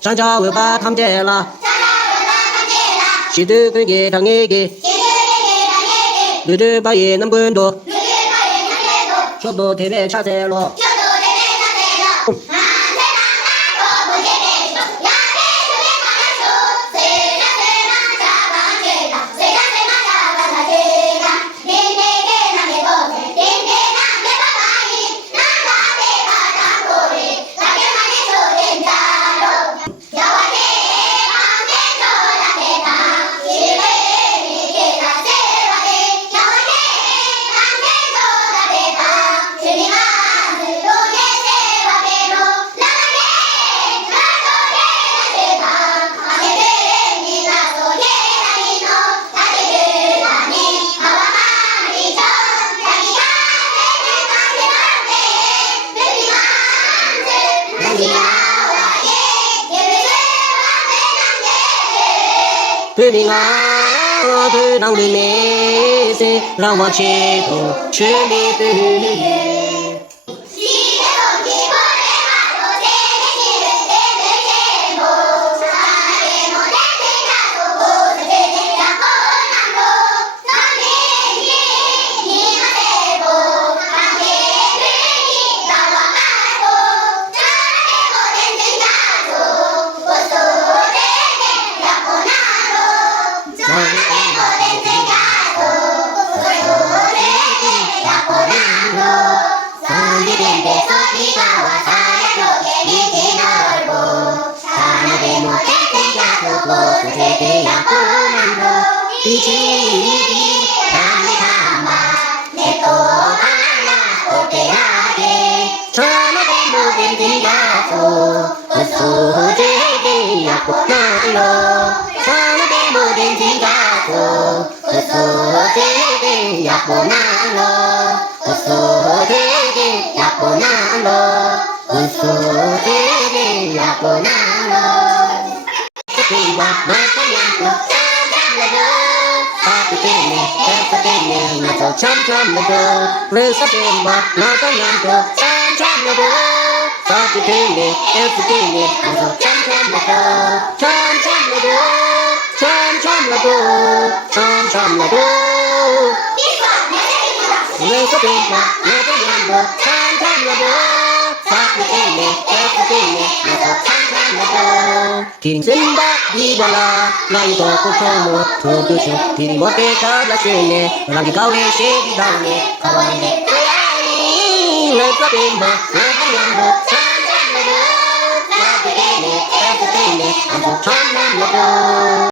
上家为把他们接了，西头跟给他给，绿的把也能滚多，说不特别差在了。对平安，对让对面些，让我前头全力对面。Thì xin bác đi bà la, ngay tổ cũng không một thường tư chủ thì một cái khác là chuyện nè, làm gì cao đi sẽ đi đâu nè, không ai nè, lời có tiền mà, lời có tiền mà, chán chán là được, chán chán là được, chán chán là được, chán chán là được.